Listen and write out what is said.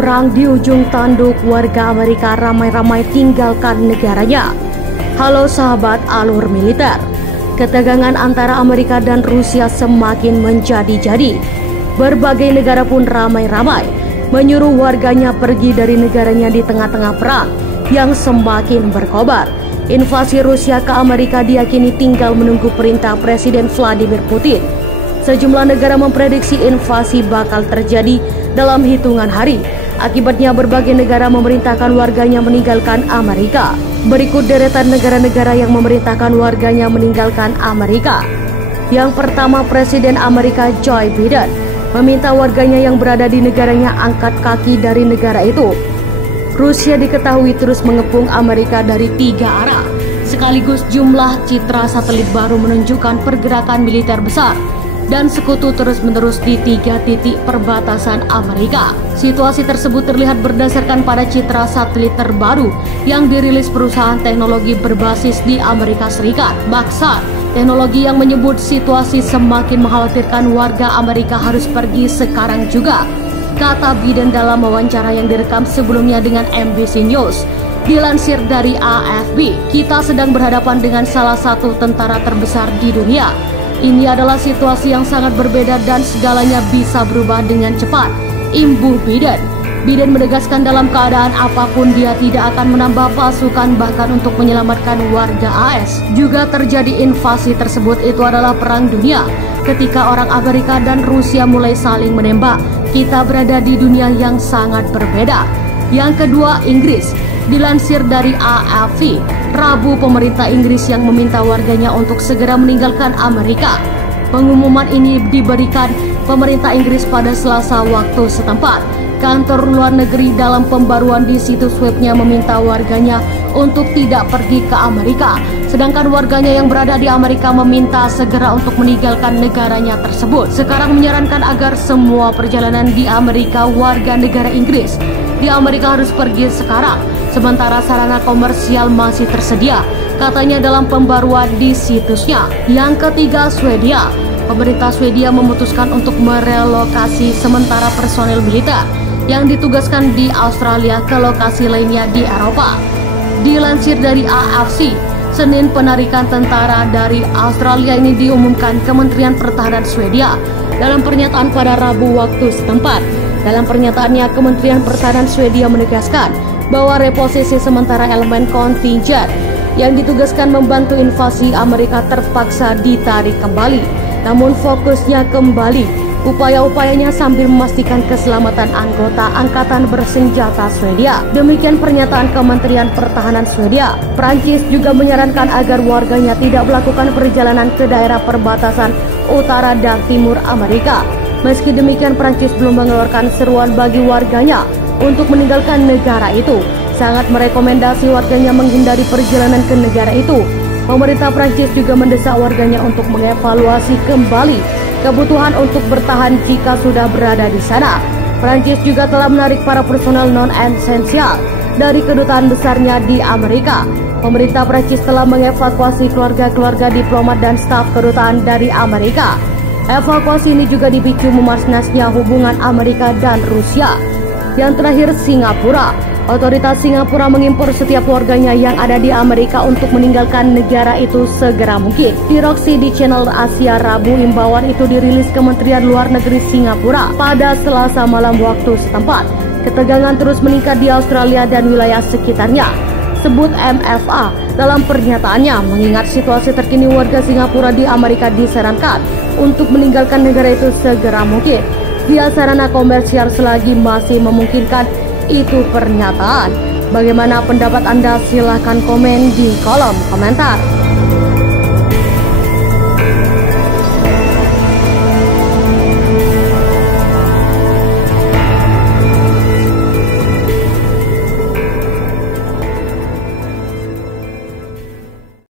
perang di ujung tanduk, warga Amerika ramai-ramai tinggalkan negaranya. Halo sahabat alur militer, ketegangan antara Amerika dan Rusia semakin menjadi-jadi. Berbagai negara pun ramai-ramai menyuruh warganya pergi dari negaranya di tengah-tengah perang yang semakin berkobar. Invasi Rusia ke Amerika diyakini tinggal menunggu perintah Presiden Vladimir Putin. Sejumlah negara memprediksi invasi bakal terjadi dalam hitungan hari. Akibatnya berbagai negara memerintahkan warganya meninggalkan Amerika. Berikut deretan negara-negara yang memerintahkan warganya meninggalkan Amerika. Yang pertama, Presiden Amerika Joe Biden meminta warganya yang berada di negaranya angkat kaki dari negara itu. Rusia diketahui terus mengepung Amerika dari 3 arah. Sekaligus jumlah citra satelit baru menunjukkan pergerakan militer besar dan sekutu terus-menerus di 3 titik perbatasan Amerika. Situasi tersebut terlihat berdasarkan pada citra satelit terbaru yang dirilis perusahaan teknologi berbasis di Amerika Serikat, Maxar. Teknologi yang menyebut situasi semakin mengkhawatirkan, warga Amerika harus pergi sekarang juga, kata Biden dalam wawancara yang direkam sebelumnya dengan NBC News. Dilansir dari AFP, kita sedang berhadapan dengan salah satu tentara terbesar di dunia. Ini adalah situasi yang sangat berbeda dan segalanya bisa berubah dengan cepat, imbuh Biden. Biden menegaskan dalam keadaan apapun dia tidak akan menambah pasukan bahkan untuk menyelamatkan warga AS. Juga terjadi invasi tersebut, itu adalah perang dunia. Ketika orang Amerika dan Rusia mulai saling menembak, kita berada di dunia yang sangat berbeda. Yang kedua, Inggris. Dilansir dari AFP, Rabu pemerintah Inggris yang meminta warganya untuk segera meninggalkan Amerika. Pengumuman ini diberikan pemerintah Inggris pada Selasa waktu setempat. Kantor luar negeri dalam pembaruan di situs webnya meminta warganya untuk tidak pergi ke Amerika. Sedangkan warganya yang berada di Amerika meminta segera untuk meninggalkan negaranya tersebut. Sekarang menyarankan agar semua perjalanan di Amerika warga negara Inggris di Amerika harus pergi sekarang. Sementara sarana komersial masih tersedia, katanya dalam pembaruan di situsnya. Yang ketiga, Swedia. Pemerintah Swedia memutuskan untuk merelokasi sementara personel militer yang ditugaskan di Australia ke lokasi lainnya di Eropa. Dilansir dari AFP, Senin penarikan tentara dari Australia ini diumumkan Kementerian Pertahanan Swedia dalam pernyataan pada Rabu waktu setempat. Dalam pernyataannya, Kementerian Pertahanan Swedia menegaskan bahwa reposisi sementara elemen kontingen yang ditugaskan membantu invasi Amerika terpaksa ditarik kembali. Namun fokusnya kembali upaya-upayanya sambil memastikan keselamatan anggota Angkatan Bersenjata Swedia. Demikian pernyataan Kementerian Pertahanan Swedia. Prancis juga menyarankan agar warganya tidak melakukan perjalanan ke daerah perbatasan utara dan timur Amerika. Meski demikian, Prancis belum mengeluarkan seruan bagi warganya untuk meninggalkan negara itu. Sangat merekomendasi warganya menghindari perjalanan ke negara itu. Pemerintah Prancis juga mendesak warganya untuk mengevaluasi kembali kebutuhan untuk bertahan jika sudah berada di sana. Prancis juga telah menarik para personel non-esensial dari kedutaan besarnya di Amerika. Pemerintah Prancis telah mengevakuasi keluarga-keluarga diplomat dan staf kedutaan dari Amerika. Evakuasi ini juga dipicu memasnasnya hubungan Amerika dan Rusia. Yang terakhir, Singapura. Otoritas Singapura mengimpor setiap warganya yang ada di Amerika untuk meninggalkan negara itu segera mungkin. Diroksi di channel Asia Rabu, imbauan itu dirilis Kementerian Luar Negeri Singapura pada Selasa malam waktu setempat. Ketegangan terus meningkat di Australia dan wilayah sekitarnya, sebut MFA dalam pernyataannya. Mengingat situasi terkini, warga Singapura di Amerika disarankan untuk meninggalkan negara itu segera mungkin via sarana komersial selagi masih memungkinkan. Itu pernyataan. Bagaimana pendapat Anda? Silahkan komen di kolom komentar.